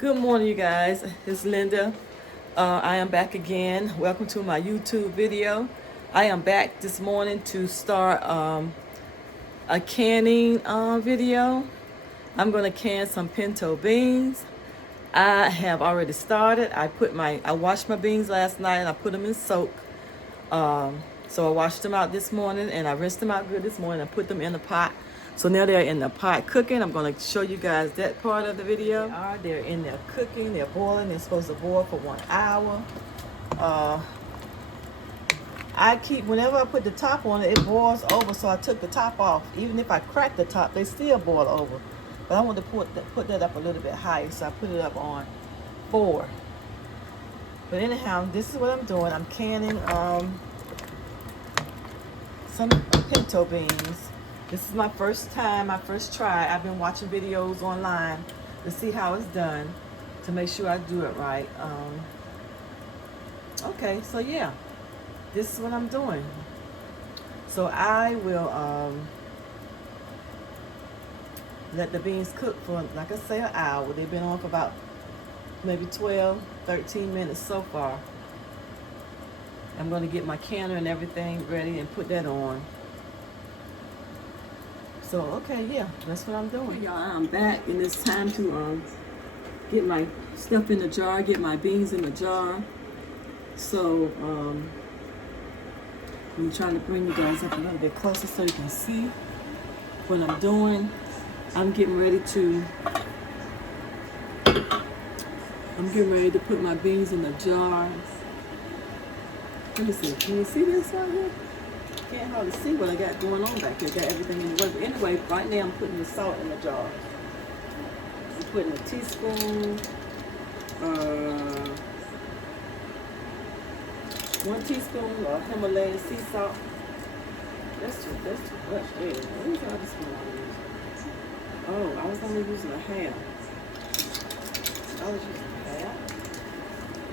Good morning, you guys. It's Linda. I am back again. Welcome to my YouTube video. I am back this morning to start a canning video. I'm going to can some pinto beans. I have already started. I washed my beans last night and I put them in soak. So I washed them out this morning and I rinsed them out good this morning and put them in the pot. So now they're in the pot cooking. I'm going to show you guys that part of the video. They're in there cooking. They're boiling. They're supposed to boil for 1 hour. Whenever I put the top on it, it boils over. So I took the top off. Even if I crack the top, they still boil over. But I want to put that up a little bit higher. So I put it up on 4. But anyhow, this is what I'm doing. I'm canning some pinto beans. This is my first time, my first try. I've been watching videos online to see how it's done, to make sure I do it right. Okay, so yeah, this is what I'm doing. So I will let the beans cook for, like I say, an hour. They've been on for about maybe 12, 13 minutes so far. I'm going to get my canner and everything ready and put that on. So, okay, yeah, that's what I'm doing. Y'all, I'm back, and it's time to get my stuff in the jar, get my beans in the jar. So, I'm trying to bring you guys up a little bit closer so you can see what I'm doing. I'm getting ready to put my beans in the jars. Let me see, can you see this right here? Can't hardly see what I got going on back here. Got everything in the way. But anyway, right now I'm putting the salt in the jar. I'm putting a teaspoon, 1 teaspoon of Himalayan sea salt. That's too much. Wait, what is all this one I'm using? Oh, I was only using a half. I was using a half.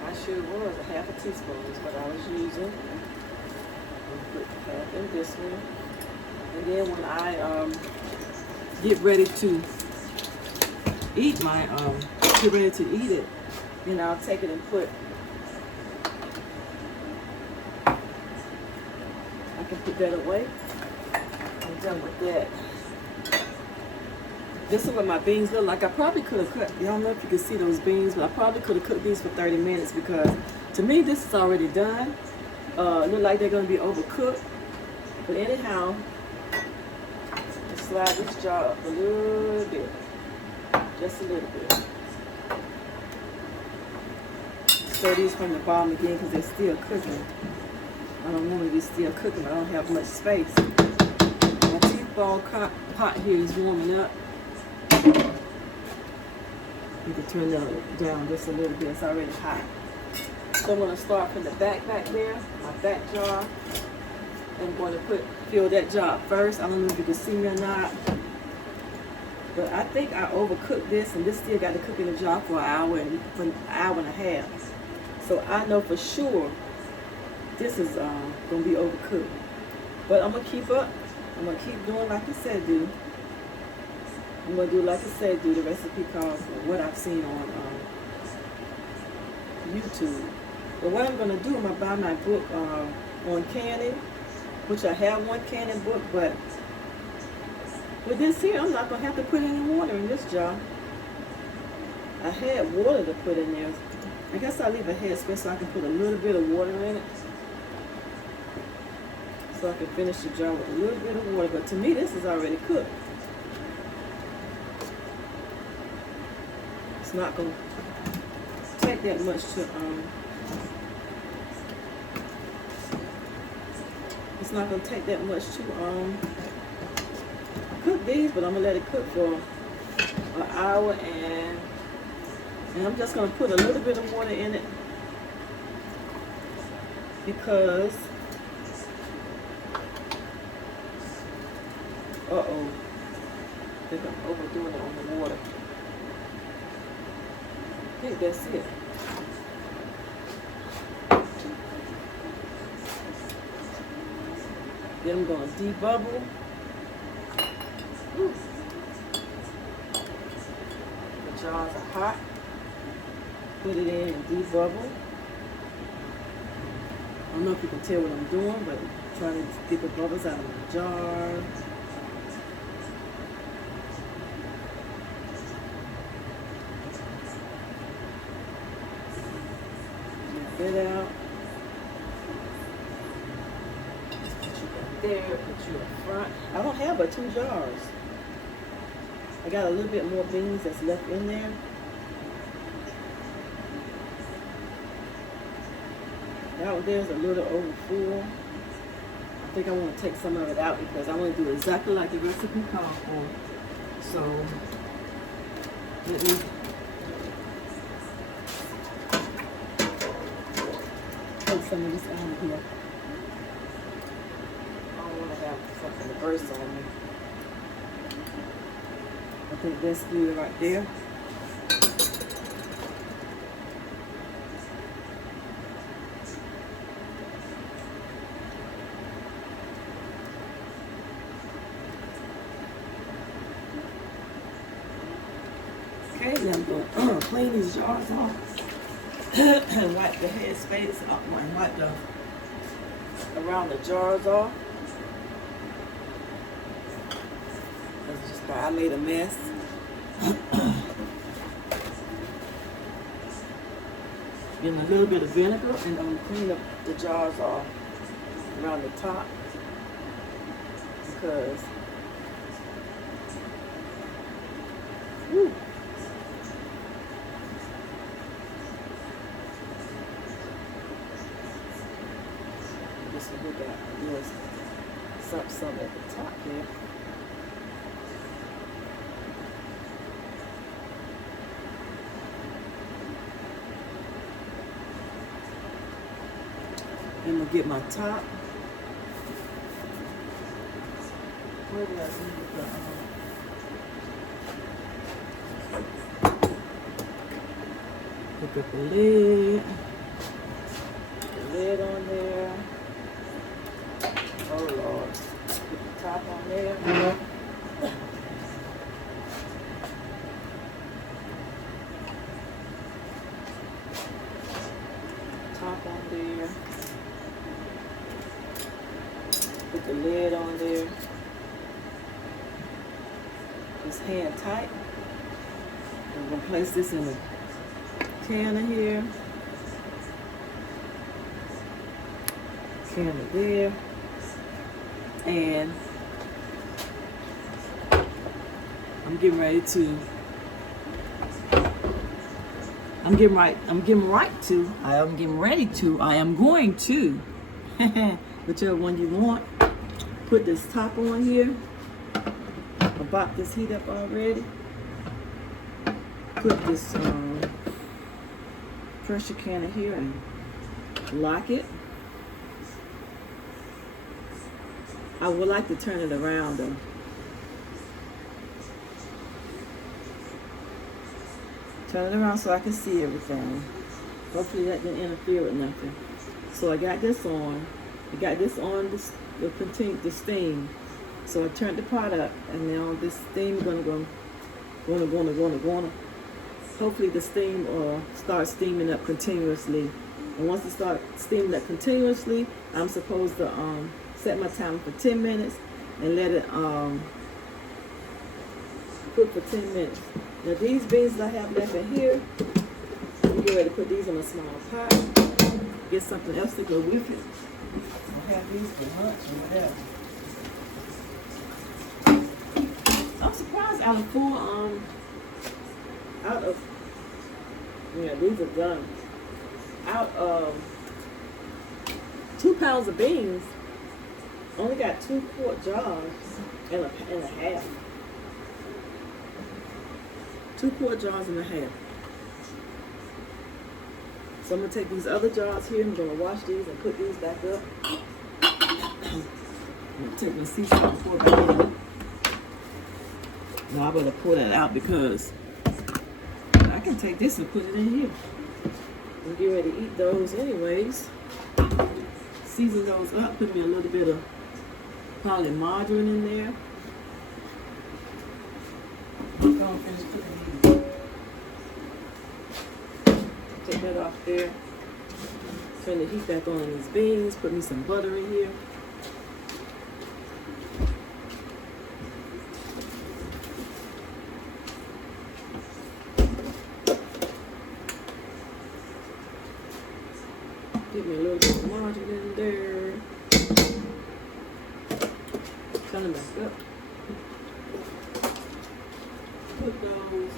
I sure was a half a teaspoon is what I was using. Put half in this one, and then when I get ready to eat it, then I'll take it and I can put that away. I'm done with that. This is what my beans look like. I probably could have cut, y'all know if you can see those beans, but I probably could have cooked these for 30 minutes because to me this is already done. Look like they're going to be overcooked. But anyhow, just slide this jar up a little bit. Just a little bit. Stir these from the bottom again because they're still cooking. I don't want to be still cooking. I don't have much space. My t-fal pot here is warming up. You can turn that down just a little bit. It's already hot. So I'm going to start from the back there, my back jar. I'm going to fill that jar up first. I don't know if you can see me or not. But I think I overcooked this, and this still got to cook in the jar for an hour and a half. So I know for sure this is going to be overcooked. But I'm going to keep up. I'm going to keep doing like I said do. I'm going to do like I said do. The recipe calls for what I've seen on YouTube. But what I'm going to do, I'm going to buy my book on canning, which I have one canning book, but with this here, I'm not going to have to put any water in this jar. I had water to put in there. I guess I'll leave a head space so I can put a little bit of water in it. So I can finish the jar with a little bit of water. But to me, this is already cooked. It's not going to take that much to it's not going to take that much to cook these, but I'm going to let it cook for an hour, and I'm just going to put a little bit of water in it because I think I'm overdoing it on the water. I think that's it. Then I'm going to debubble. The jars are hot. put it in and debubble. I don't know if you can tell what I'm doing, but I'm trying to get the bubbles out of the jar. Get that out. Put you back there, put you in front. I don't have but 2 jars. I got a little bit more beans that's left in there. That one there's a little over full. I think I want to take some of it out because I want to do exactly like the recipe called for. So let me take some of this out of here. I don't want to have something to burst on me. I think that's good right there. Okay, then I'm going to clean these jars off and wipe the head space off and wipe the around the jars off. That's just why I made a mess. Getting a little bit of vinegar and I'm going to clean up the jars off around the top because whew, just look at some at the top here. I'm gonna get my top. Where did I leave the Pick up the lid. The lid on there. Oh Lord. Put the top on there. Top on there. Put the lid on there. Just hand tight. I'm going to place this in a canner here. Canner there. And I'm getting ready to I am going to whichever one you want, put this top on here. About this heat up already. Put this pressure canner here and lock it. I would like to turn it around though. Turn it around so I can see everything. Hopefully that didn't interfere with nothing. So I got this on. I got this on the steam. So I turned the pot up, and now this steam gonna. Hopefully the steam start steaming up continuously. And once it starts steaming up continuously, I'm supposed to set my timer for 10 minutes and let it cook for 10 minutes. Now these beans that I have left in here, I'm getting ready to put these in a small pot. Get something else to go with it. I'll have these for lunch or whatever. I'm surprised out of these are done. Out of 2 pounds of beans, only got 2 quart jars and a half. 2 quart jars and a half. So I'm gonna take these other jars here. I'm gonna wash these and put these back up. I'm gonna take my sea salt and pour it back in. Now I better pour that out because I can take this and put it in here. I'm getting ready to eat those anyways. Season those up. Put me a little bit of probably margarine in there. I'm gonna finish cooking these. Take that off there. Turn the heat back on these beans. Put me some butter in here. Give me a little bit of margarine in there. Turn it back up. Put those.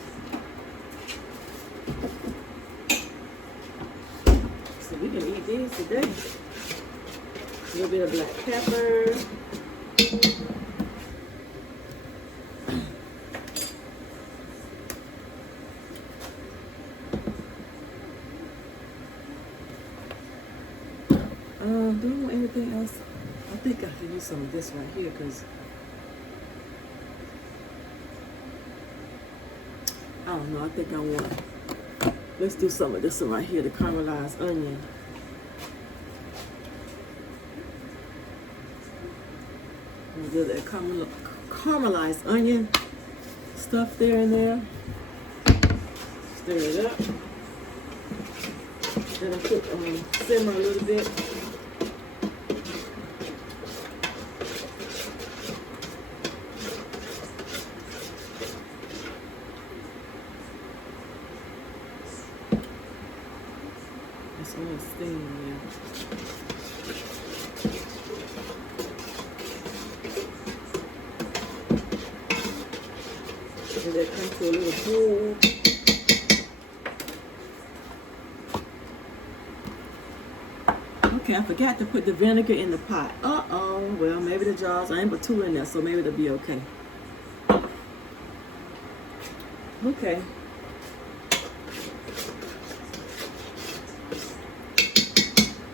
So we can eat these today. A little bit of black pepper. Do I want anything else? I think I can use some of this right here because I don't know. I think I want. Let's do some of this one right here, the caramelized onion. We'll do that caramelized onion stuff there and there. Stir it up. Then I put simmer a little bit. It's on the steam now. And that comes to a little boil. Okay, I forgot to put the vinegar in the pot. Uh-oh. Well, maybe the jars, I ain't but 2 in there, so maybe it'll be okay. Okay.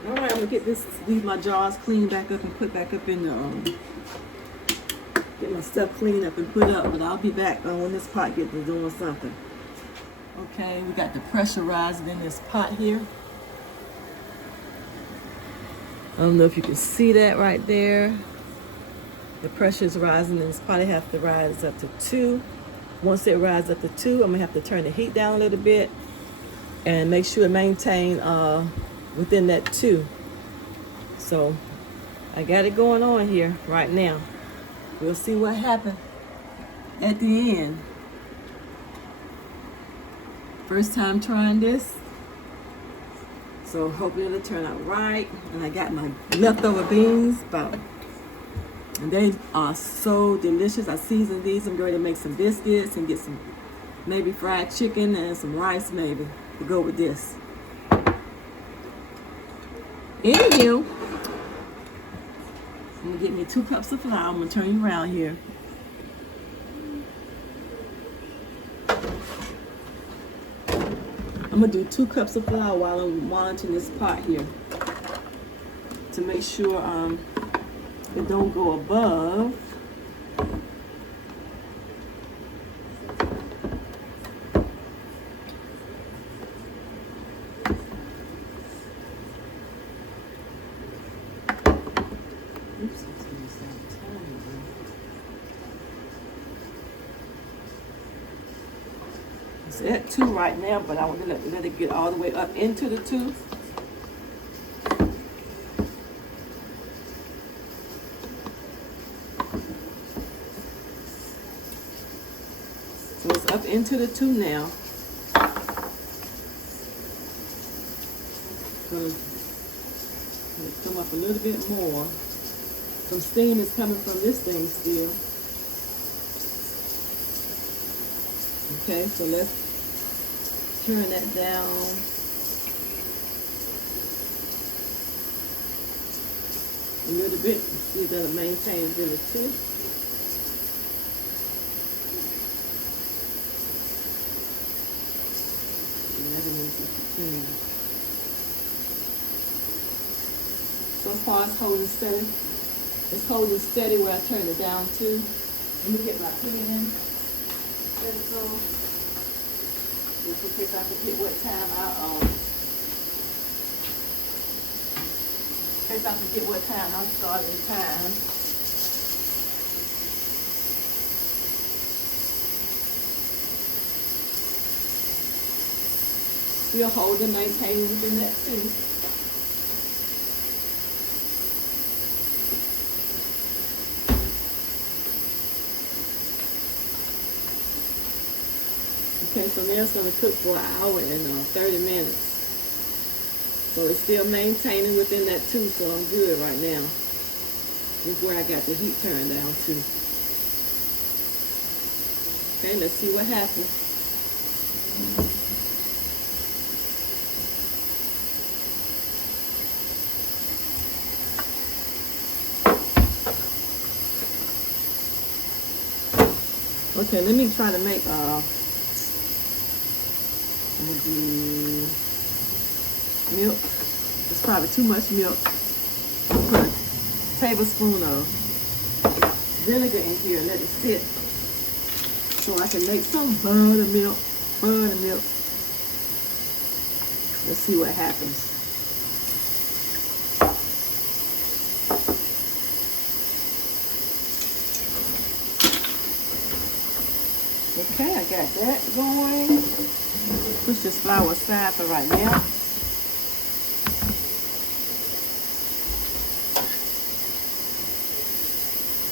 Alright, I'm gonna leave my jars cleaned back up and put back up in the, get my stuff cleaned up and put up, but I'll be back when this pot gets to doing something. Okay, we got the pressure rising in this pot here. I don't know if you can see that right there. The pressure is rising in this pot. I have to rise up to 2. Once it rises up to 2, I'm gonna have to turn the heat down a little bit and make sure it maintain within that 2. So I got it going on here right now. We'll see what happens at the end. First time trying this. So hopefully it'll turn out right. And I got my leftover beans, and they are so delicious. I seasoned these. I'm going to make some biscuits and get some maybe fried chicken and some rice maybe to go with this. Anywho, I'm gonna get me 2 cups of flour. I'm gonna turn you around here. I'm gonna do 2 cups of flour while I'm monitoring this pot here to make sure it don't go above. Oops, it's at 2 right now, but I want to let it get all the way up into the 2. So it's up into the 2 now. So come up a little bit more. Some steam is coming from this thing still. Okay, so let's turn that down. A little bit. See if that'll maintain a bit of 2. So far it's holding steady. It's holding steady where I turn it down to. Let me get my pan. Let's go. Just in case I forget what time I'm starting time. So still holding, maintaining within that too. Okay, so now it's going to cook for an hour and 30 minutes. So it's still maintaining within that too, so I'm good right now. This is where I got the heat turned down to. Okay, let's see what happens. Okay, let me try to make I'm gonna do milk. It's probably too much milk. Put a tablespoon of vinegar in here and let it sit so I can make some buttermilk. Let's see what happens. Okay, I got that going. Push this flour aside for right now. I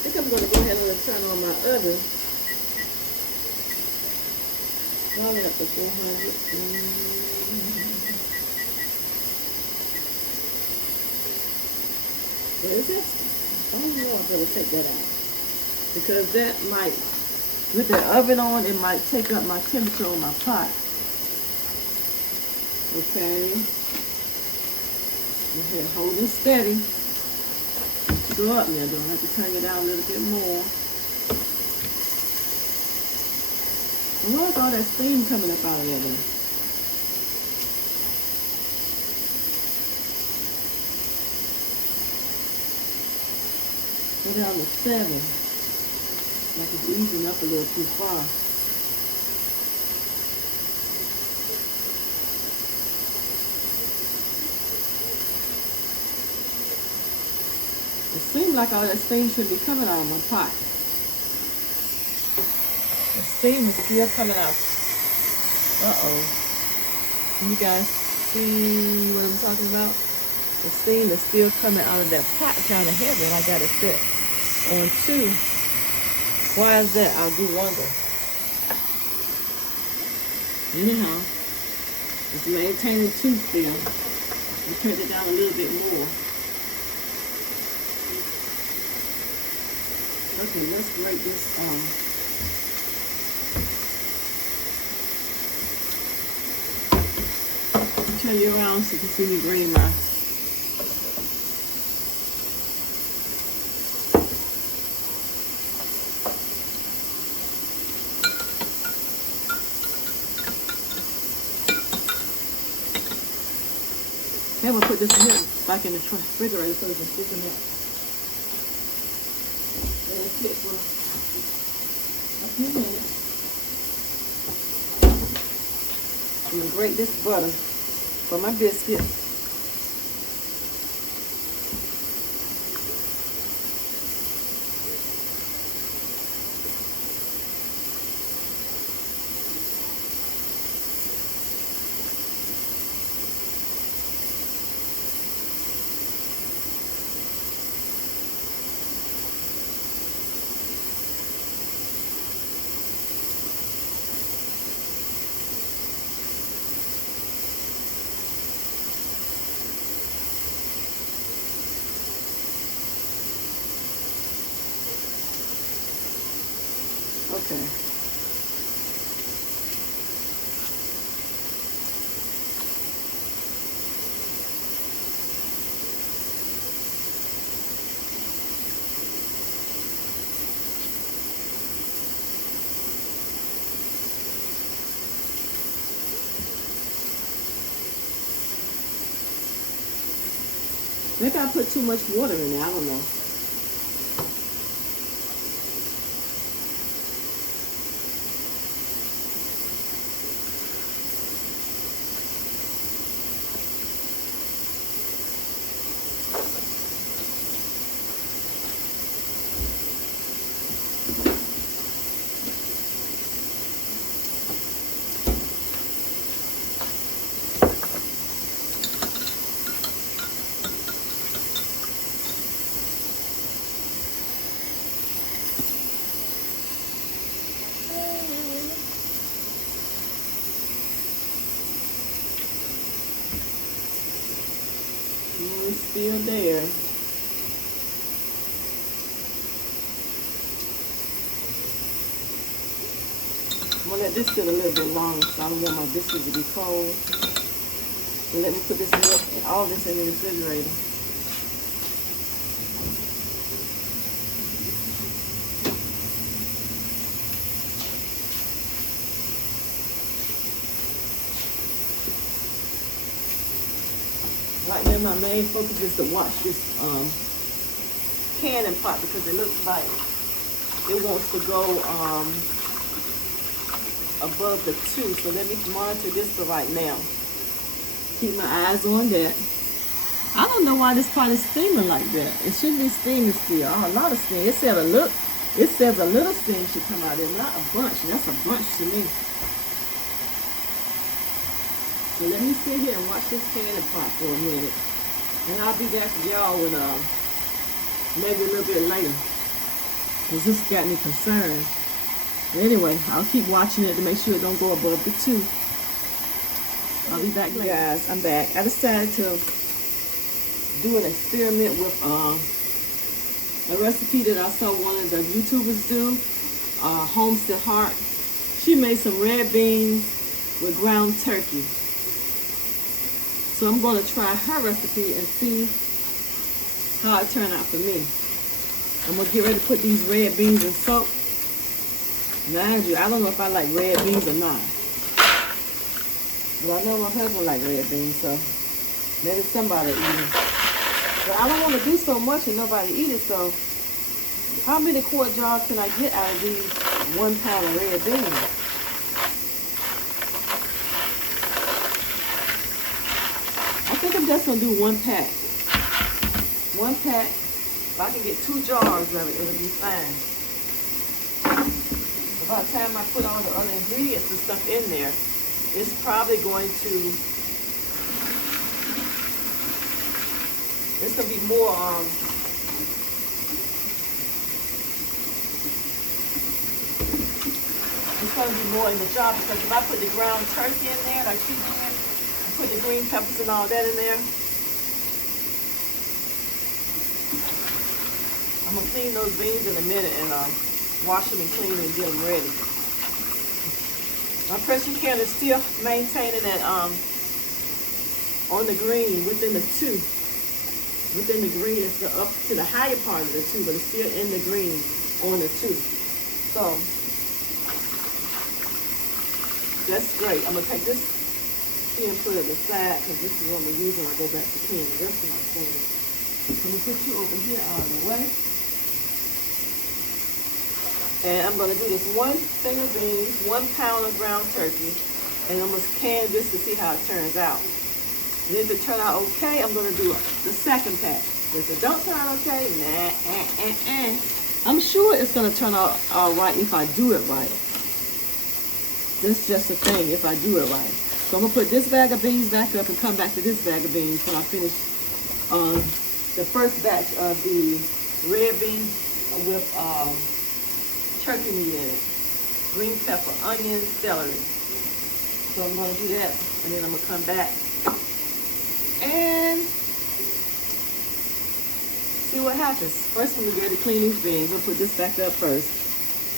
think I'm going to go ahead and turn on my oven. Probably up to 400. What is it? I don't know if I'm going to take that out. Because that might, with the oven on, it might take up my temperature on my pot. Okay. Go ahead, hold it steady. Go up now, don't have to turn it down a little bit more. And where's all that steam coming up out of there then? Go down to 7. Like it's easing up a little too far. It seems like all that steam should be coming out of my pot. The steam is still coming out. Uh-oh. Can you guys see what I'm talking about? The steam is still coming out of that pot kind of heavy, and I got it set on 2. Why is that? I do wonder. Anyhow, it's maintaining 2 still. I turned it down a little bit more. Okay, let's grate this. Turn you around so you can see me grate my. Then we'll put this in here back in the refrigerator so it can stick in there. Let it sit for a few minutes. I'm going to grate this butter for my biscuit. Okay. Maybe I put too much water in there, I don't know. It's still there. I'm gonna let this sit a little bit longer, so I don't want my biscuits to be cold. So let me put this milk and all this in the refrigerator. Right now my main focus is to watch this canning pot because it looks like it wants to go above the 2. So let me monitor this for right now. Keep my eyes on that. I don't know why this pot is steaming like that. It shouldn't be steaming still. A lot of steam. It says a little steam should come out of it, not a bunch. That's a bunch to me. So let me sit here and watch this canning pot for a minute. And I'll be back with y'all when maybe a little bit later. Because this got me concerned. But anyway, I'll keep watching it to make sure it don't go above the 2. I'll be back later. Guys, I'm back. I decided to do an experiment with a recipe that I saw one of the YouTubers do, Homestead Heart. She made some red beans with ground turkey. So I'm going to try her recipe and see how it turned out for me. I'm going to get ready to put these red beans in soak. Mind you, I don't know if I like red beans or not. But I know my husband likes red beans, so maybe somebody eat them. But I don't want to do so much and nobody eat it, so how many quart jars can I get out of these 1 pound of red beans? I think I'm just going to do 1 pack. 1 pack. If I can get 2 jars of it, it'll be fine. By the time I put all the other ingredients and stuff in there, it's probably going to, it's going to be more, it's going to be more in the jar because if I put the ground turkey in there, like she did, put the green peppers and all that in there, I'm going to clean those beans in a minute and wash them and clean them and get them ready. My pressure can is still maintaining that on the green within the 2. Within the green, it's up to the higher part of the 2, but it's still in the green on the 2. So that's great. I'm gonna take this here and put it aside because this is what I'm gonna use when I go back to canning the rest of my things. I'm gonna put you over here out of the way. And I'm going to do this 1 thing of beans, 1 pound of ground turkey, and I'm going to can this to see how it turns out. And if it turns out okay, I'm going to do the 2nd pack. If it don't turn out okay, I'm sure it's going to turn out all right if I do it right. This is just the thing, if I do it right. So I'm going to put this bag of beans back up and come back to this bag of beans when I finish the first batch of the red beans with turkey meat in it, green pepper, onions, celery. So I'm going to do that, and then I'm going to come back and see what happens. First, I'm going to get ready to clean these beans. I'll put this back up first,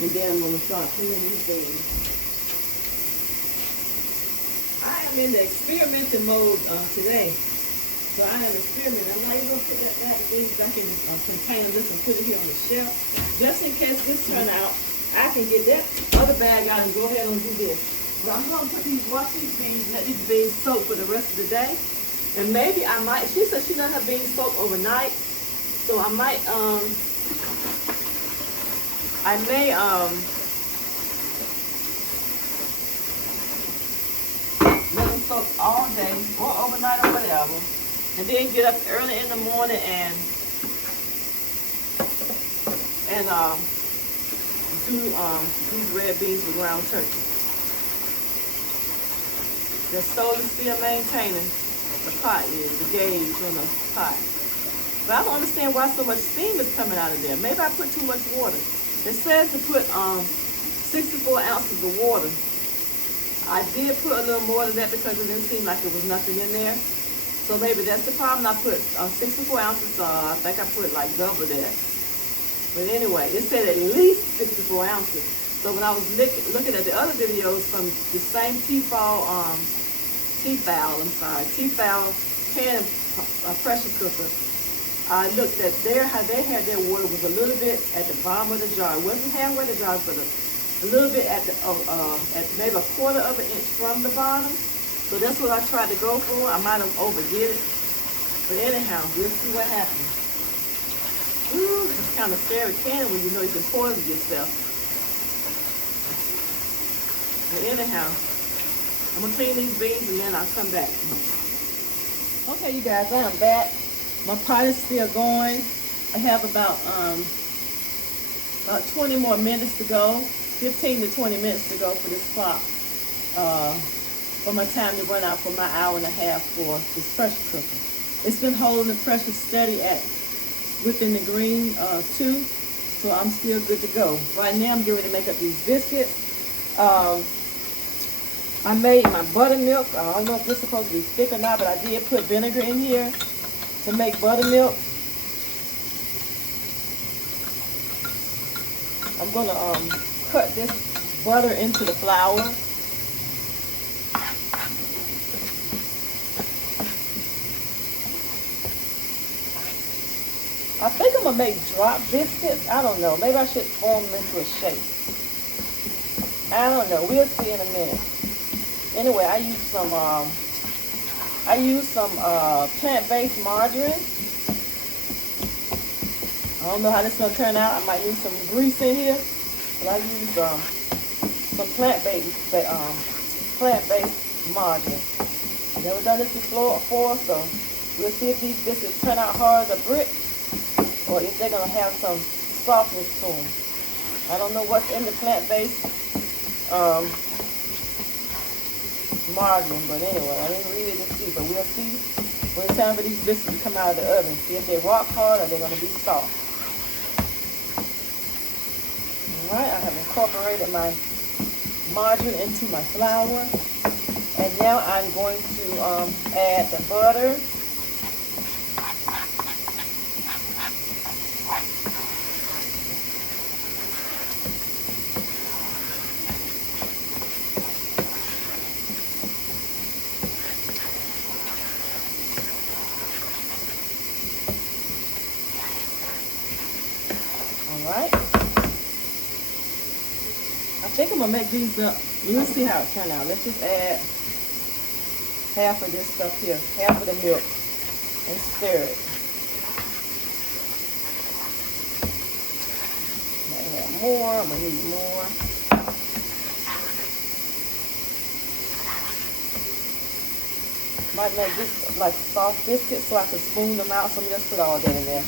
and then I'm going to start cleaning these beans. I am in the experimenting mode today. So I am experimenting. I'm not even going to put that bag of beans back in a container just and put it here on the shelf. Just in case this turn out, I can get that other bag out and go ahead and do this. But I'm going to wash these beans, let these beans soak for the rest of the day. And maybe I might, she said she let her beans soak overnight. So I might, let them soak all day or overnight or whatever. And then get up early in the morning and do these red beans with ground turkey. The stove is still maintaining the pot is, the gauge on the pot. But I don't understand why so much steam is coming out of there. Maybe I put too much water. It says to put 64 ounces of water. I did put a little more than that because it didn't seem like there was nothing in there. So maybe that's the problem. I put 64 ounces. I think I put like double that. But anyway, it said at least 64 ounces. So when I was looking at the other videos from the same t-fal, t-fal pan pressure cooker, I looked at how they had their water was a little bit at the bottom of the jar. It wasn't halfway the jar, but a little bit at maybe a quarter of an inch from the bottom. So that's what I tried to go for. I might have overdid it. But anyhow, we'll see what happens. Ooh, it's kind of scary canning when you know you can poison yourself. But anyhow, I'm going to clean these beans and then I'll come back. Okay, you guys, I am back. My pot is still going. I have about 20 more minutes to go. 15 to 20 minutes to go for this clock. For my time to run out for my hour and a half for this pressure cooker. It's been holding the pressure steady within the green 2, so I'm still good to go. Right now I'm getting ready to make up these biscuits. I made my buttermilk. I don't know if this is supposed to be thick or not, but I did put vinegar in here to make buttermilk. I'm going to cut this butter into the flour. I think I'm going to make drop biscuits. I don't know. Maybe I should form them into a shape. I don't know. We'll see in a minute. Anyway, I use some plant-based margarine. I don't know how this is going to turn out. I might need some grease in here. But I use some plant-based margarine. Never done this before, so we'll see if these biscuits turn out hard as a brick or if they're going to have some softness to them. I don't know what's in the plant-based margarine, but anyway, I didn't read it to see, but we'll see when it's time for these biscuits to come out of the oven. See if they rock hard or they're going to be soft. Alright, I have incorporated my margarine into my flour, and now I'm going to add the butter. Alright. I think I'm going to make these up. Let's see how it turns out. Let's just add half of this stuff here, half of the milk, and stir it. Might have more. I'm going to need more. Might make this like soft biscuits so I can spoon them out. So I'm just put all that in there.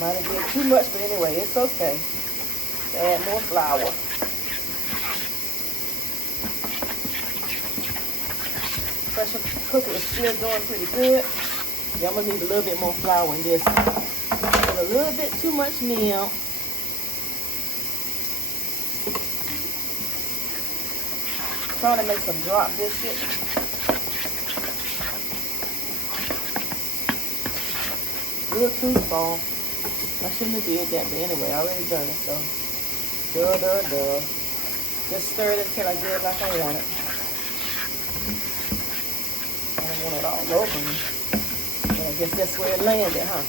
Might have been too much, but anyway, it's okay. Add more flour. Pressure cooker is still doing pretty good. Yeah, I'm going to need a little bit more flour in this. Put a little bit too much milk. Trying to make some drop biscuits. A little too soft. I shouldn't have did that, but anyway, I already done it, so duh. Just stir it until I get it like I want it. I don't want it all over me. But I guess that's where it landed, huh?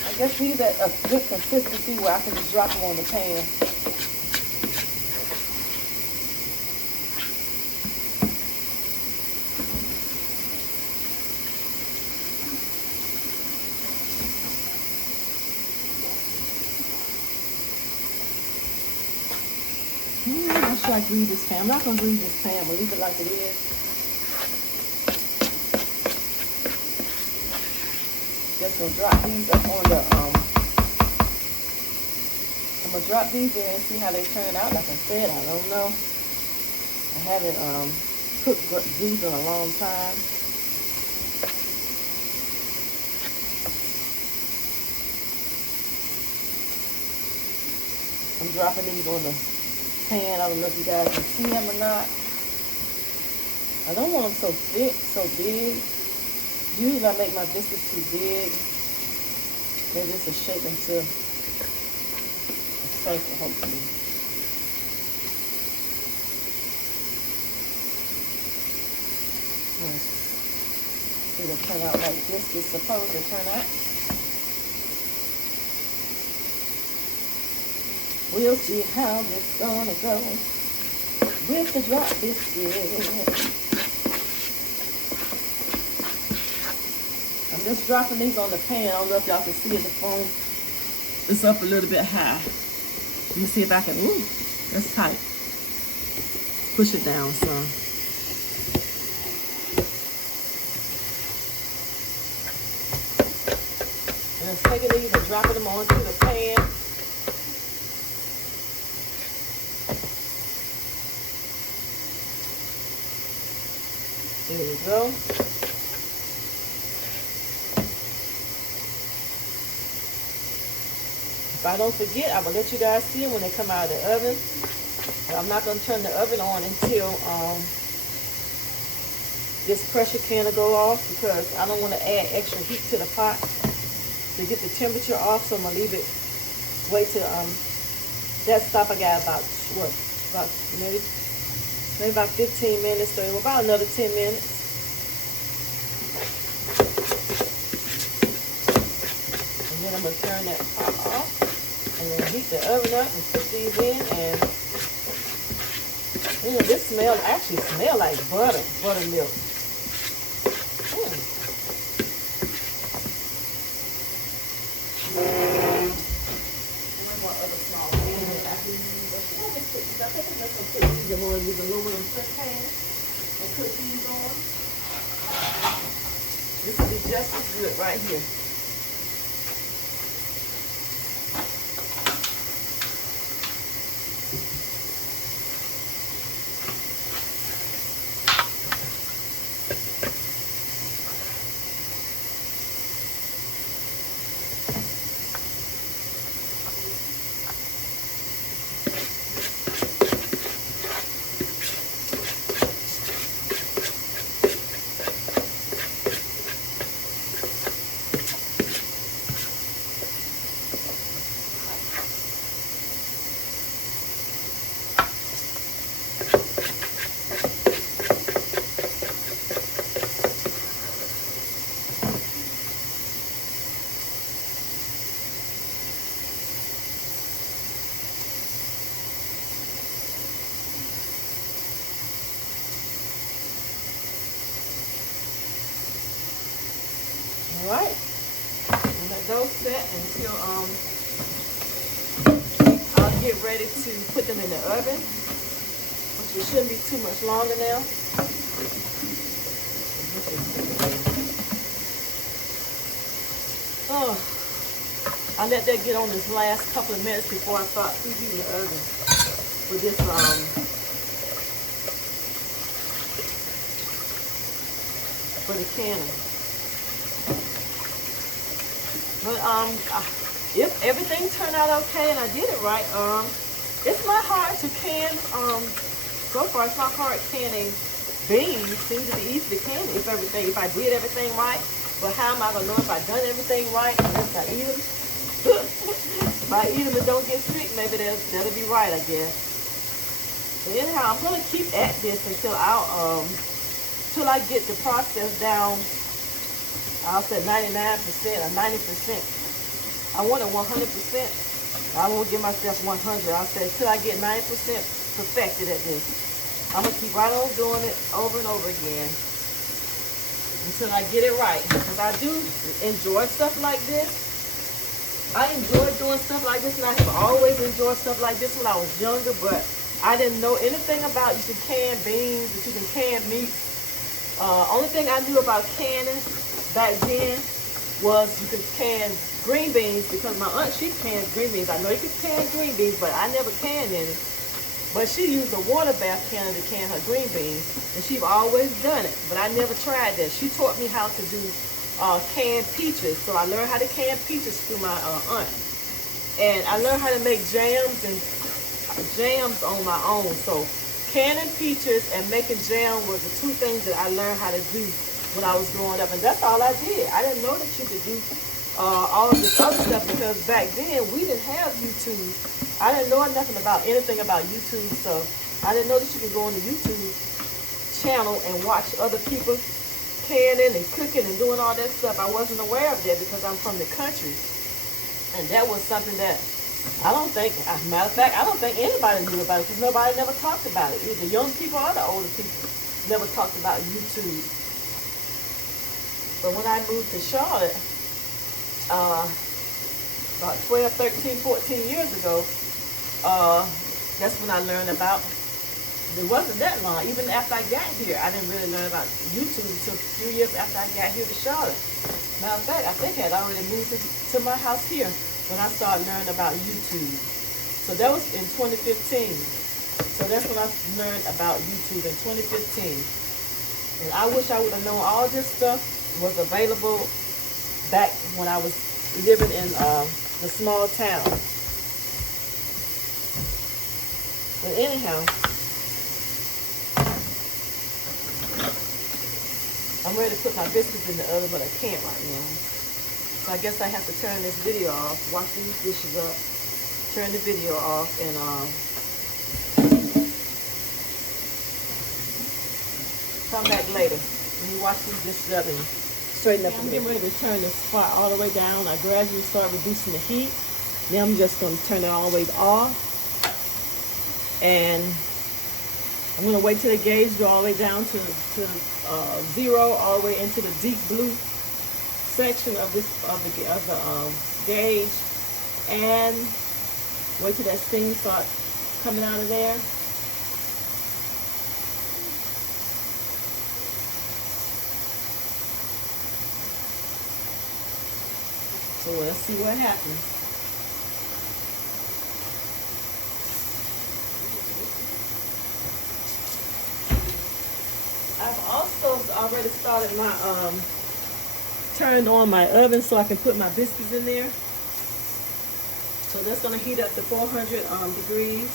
I guess these are a good consistency where I can just drop them on the pan. I should like grease this pan. I'm not going to grease this pan. We'll leave it like it is. Just gonna drop these up on the I'm gonna drop these in, see how they turn out. Like I said, I don't know. I haven't cooked these in a long time. I'm dropping these on the pan. I don't know if you guys can see them or not. I don't want them so thick, so big. Usually I make my biscuits too big. Maybe just to shape them to a circle, hopefully. It'll turn out like biscuits supposed to turn out. We'll see how this gonna go with the drop biscuit. I'm just dropping these on the pan. I don't know if y'all can see it. The phone is up a little bit high. Let me see if I can. Ooh, that's tight. Push it down some. And I'm taking these and dropping them onto the pan. There you go. If I don't forget, I will let you guys see them when they come out of the oven. But I'm not going to turn the oven on until this pressure can go off, because I don't want to add extra heat to the pot to get the temperature off. So I'm going to leave it, wait till that stop. I got about, what, about maybe about 15 minutes, so about another 10 minutes. And then I'm going to turn that pot off. And then heat the oven up and put these in, and this actually smell like buttermilk. One other small pan that I can use. I think I'm just gonna put these in one of these aluminum pan and put these on. This will be just as good right here. All right, and let those set until I'll get ready to put them in the oven, which it shouldn't be too much longer now. Oh, I let that get on this last couple of minutes before I start preheating the oven with this for the canning. But if everything turned out okay and I did it right, it's not hard to can. So far, it's not hard canning beans. Seems to be easy to can if I did everything right. But how am I gonna know if I done everything right unless I eat them? If I eat them and don't get sick, maybe that'll be right, I guess. But anyhow, I'm gonna keep at this until till I get the process down. I'll say 99% or 90%. I want it 100%. I won't give myself 100. I'll say until I get 90% perfected at this. I'm going to keep right on doing it over and over again until I get it right. Because I do enjoy stuff like this. I enjoy doing stuff like this, and I have always enjoyed stuff like this when I was younger, but I didn't know anything about you can can beans, that you can can meat. Only thing I knew about canning back then was you could can green beans, because my aunt, she cans green beans. I know you can can green beans, but I never canned any. But she used a water bath canner to can her green beans, and she's always done it. But I never tried that. She taught me how to do canned peaches, so I learned how to can peaches through my aunt. And I learned how to make jams and jams on my own. So canning peaches and making jam was the two things that I learned how to do when I was growing up, and that's all I did. I didn't know that you could do all of this other stuff, because back then we didn't have YouTube. I didn't know nothing about anything about YouTube, so I didn't know that you could go on the YouTube channel and watch other people canning and cooking and doing all that stuff. I wasn't aware of that because I'm from the country, and that was something that I don't think, as a matter of fact, I don't think anybody knew about it, because nobody never talked about it. Either young people or the older people never talked about YouTube. But when I moved to Charlotte, about 12, 13, 14 years ago, that's when I learned about, it wasn't that long. Even after I got here, I didn't really learn about YouTube until a few years after I got here to Charlotte. Matter of fact, I think I had already moved to my house here when I started learning about YouTube. So that was in 2015. So that's when I learned about YouTube, in 2015. And I wish I would have known all this stuff was available back when I was living in the small town. But anyhow, I'm ready to put my biscuits in the oven, but I can't right now. So I guess I have to turn this video off, wash these dishes up, turn the video off, and come back later. Let me wash these dishes up and straighten up. I'm getting ready to turn this spot all the way down. I gradually start reducing the heat. Now I'm just going to turn it all the way off. And I'm going to wait till the gauge go all the way down to 0, all the way into the deep blue section of the gauge, and wait till that steam start coming out of there. So let's see what happens. I've also already started my turned on my oven so I can put my biscuits in there. So that's going to heat up to 400 degrees.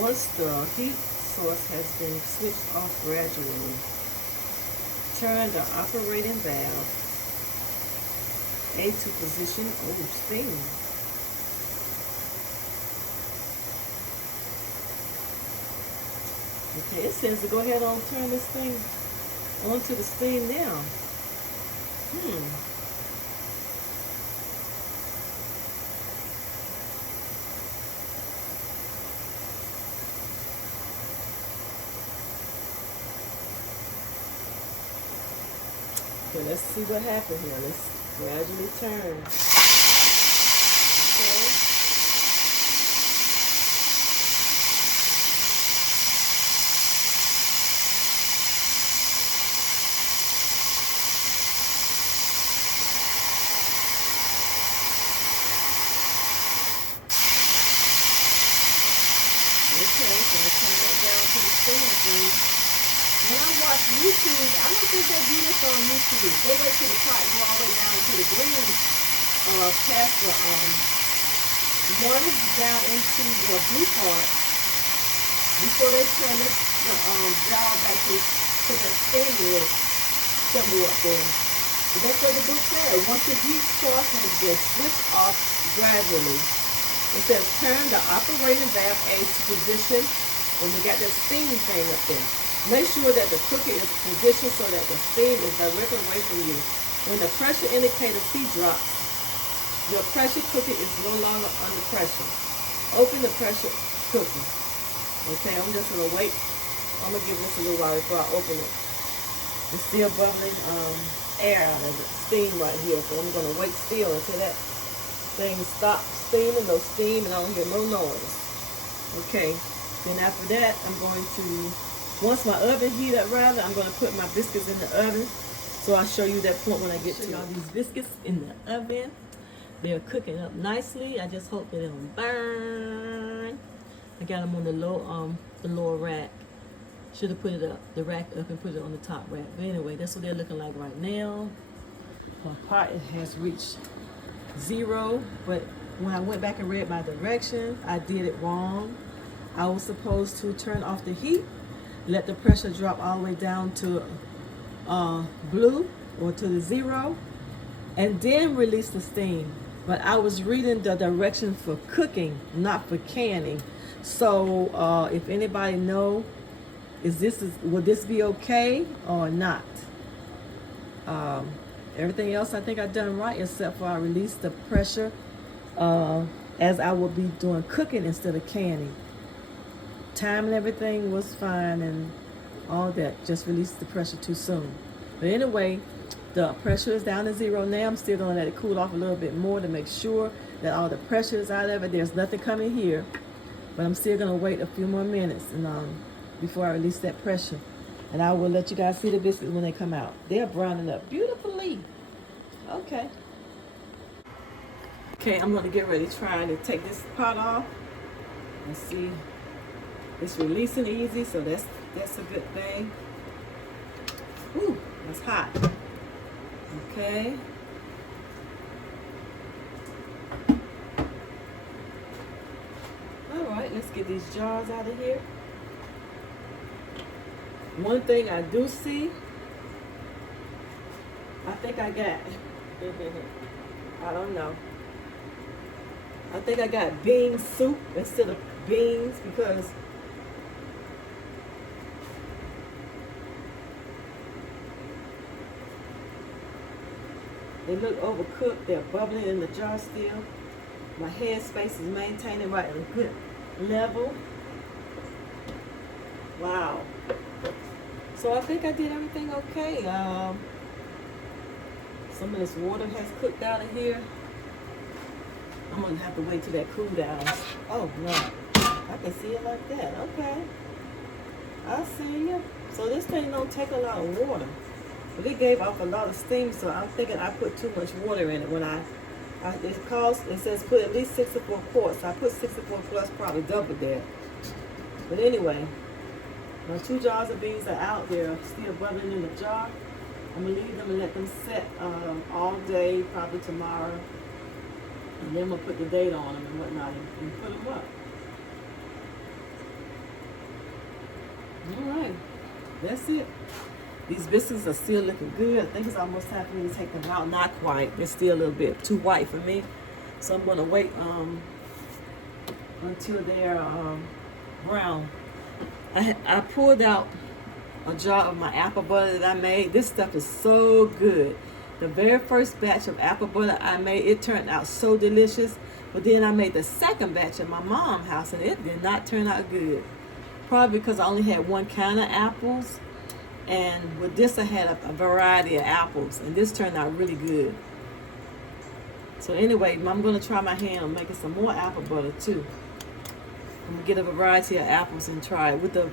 Once the heat source has been switched off gradually, turn the operating valve A to position. Oh, steam. Okay, it says to go ahead and turn this thing onto the steam now. Okay, let's see what happened here. Let's gradually turn. Okay. Okay, so let's turn that down to the steam thing. When I watch YouTube, I don't think they do this on YouTube. They wait till the pot go all the way down to the green, past the one down into the blue part before they turn it down back to that steam symbol up there. But that's what the book said. Once the heat source has been switched off gradually, it says turn the operating valve A to position when we got that steam thing up there. Make sure that the cooker is positioned so that the steam is directly away from you. When the pressure indicator C drops, your pressure cooker is no longer under pressure. Open the pressure cooker. Okay, I'm just going to wait. I'm going to give this a little while before I open it. It's still bubbling. air out of it, steam right here. So I'm gonna wait still until that thing stops steaming, no steam, and I don't hear no noise. Okay, then after that, I'm going to, once my oven heat up rather, I'm gonna put my biscuits in the oven. So I'll show you that point when I get to all these biscuits in the oven. They're cooking up nicely. I just hope they don't burn. I got them on the lower rack. Should have put it up, the rack up and put it on the top rack. But anyway, that's what they're looking like right now. My pot has reached 0, but when I went back and read my directions, I did it wrong. I was supposed to turn off the heat, let the pressure drop all the way down to blue or to the 0, and then release the steam. But I was reading the directions for cooking, not for canning. So if anybody know, will this be okay or not? Everything else I think I've done right, except for I released the pressure as I will be doing cooking instead of canning. Time and everything was fine and all that, just released the pressure too soon. But anyway, the pressure is down to 0 now. I'm still gonna let it cool off a little bit more to make sure that all the pressure is out of it. There's nothing coming here, but I'm still gonna wait a few more minutes and before I release that pressure. And I will let you guys see the biscuits when they come out. They're browning up beautifully. Okay. Okay, I'm gonna get ready trying to take this pot off. Let's see. It's releasing easy, so that's a good thing. Ooh, that's hot. Okay. All right, let's get these jars out of here. One thing I do see, I think I got, I don't know. I think I got bean soup instead of beans because they look overcooked. They're bubbling in the jar still. My headspace is maintaining right at a good level. Wow. So I think I did everything okay. Some of this water has cooked out of here. I'm gonna have to wait till that cool down. Oh no, I can see it like that. Okay, I see you. So this thing don't take a lot of water, but it gave off a lot of steam. So I'm thinking I put too much water in it. When it says put at least 64 quarts. I put 64 plus, probably double that. But anyway, my 2 jars of beans are out there, still bubbling in the jar. I'm gonna leave them and let them set all day, probably tomorrow. And then we'll put the date on them and whatnot and put them up. All right, that's it. These biscuits are still looking good. I think it's almost time for me to take them out. Not quite. They're still a little bit too white for me. So I'm gonna wait until they're brown. I pulled out a jar of my apple butter that I made. This stuff is so good. The very first batch of apple butter I made, it turned out so delicious. But then I made the second batch at my mom's house, and it did not turn out good. Probably because I only had one kind of apples. And with this, I had a variety of apples, and this turned out really good. So anyway, I'm going to try my hand on making some more apple butter too. I'm going to get a variety of apples and try it. With the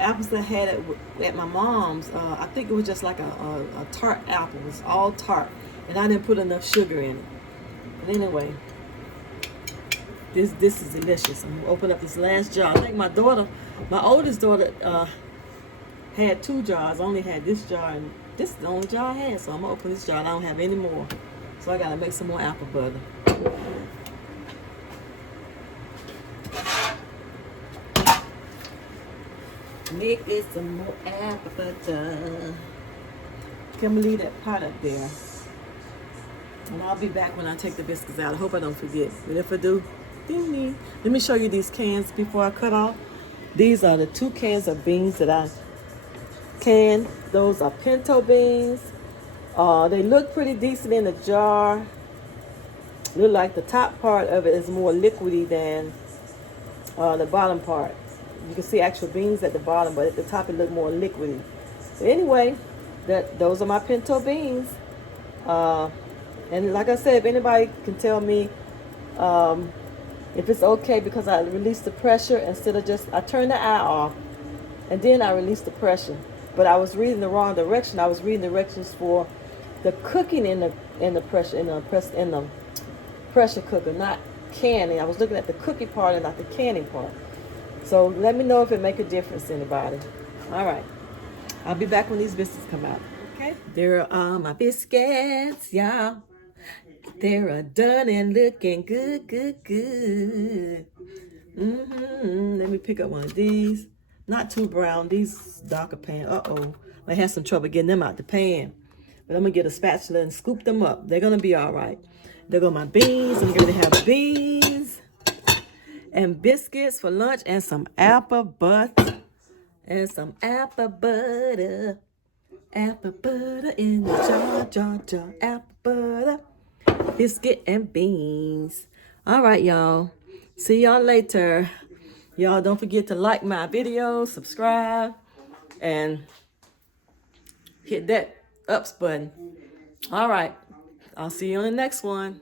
apples that I had at my mom's, I think it was just like a tart apple. It was all tart, and I didn't put enough sugar in it. But anyway, this is delicious. I'm going to open up this last jar. I think my oldest daughter, had 2 jars. I only had this jar, and this is the only jar I had. So I'm going to open this jar. I don't have any more. So I got to make some more apple butter. Make this some more apple butter. Can we leave that pot up there? And I'll be back when I take the biscuits out. I hope I don't forget. But if I do, ding ding. Let me show you these cans before I cut off. These are the 2 cans of beans that I canned. Those are pinto beans. They look pretty decent in the jar. Look like the top part of it is more liquidy than the bottom part. You can see actual beans at the bottom, but at the top it looked more liquidy. But anyway, those are my pinto beans. And like I said, if anybody can tell me if it's okay, because I release the pressure instead of just, I turn the eye off and then I release the pressure. But I was reading the wrong direction. I was reading directions for the cooking in the pressure cooker, not canning. I was looking at the cooking part and not the canning part. So let me know if it make a difference to anybody. All right. I'll be back when these biscuits come out. Okay. There are my biscuits, y'all. They're done and looking good, good, good. Let me pick up one of these. Not too brown. These darker pan. Uh-oh. I had some trouble getting them out the pan. But I'm going to get a spatula and scoop them up. They're going to be all right. There go my beans. I'm going to have beans and biscuits for lunch and some apple butter. And some apple butter. Apple butter in the jar. Apple butter. Biscuit and beans. All right, y'all. See y'all later. Y'all don't forget to like my video, subscribe, and hit that ups button. All right. I'll see you on the next one.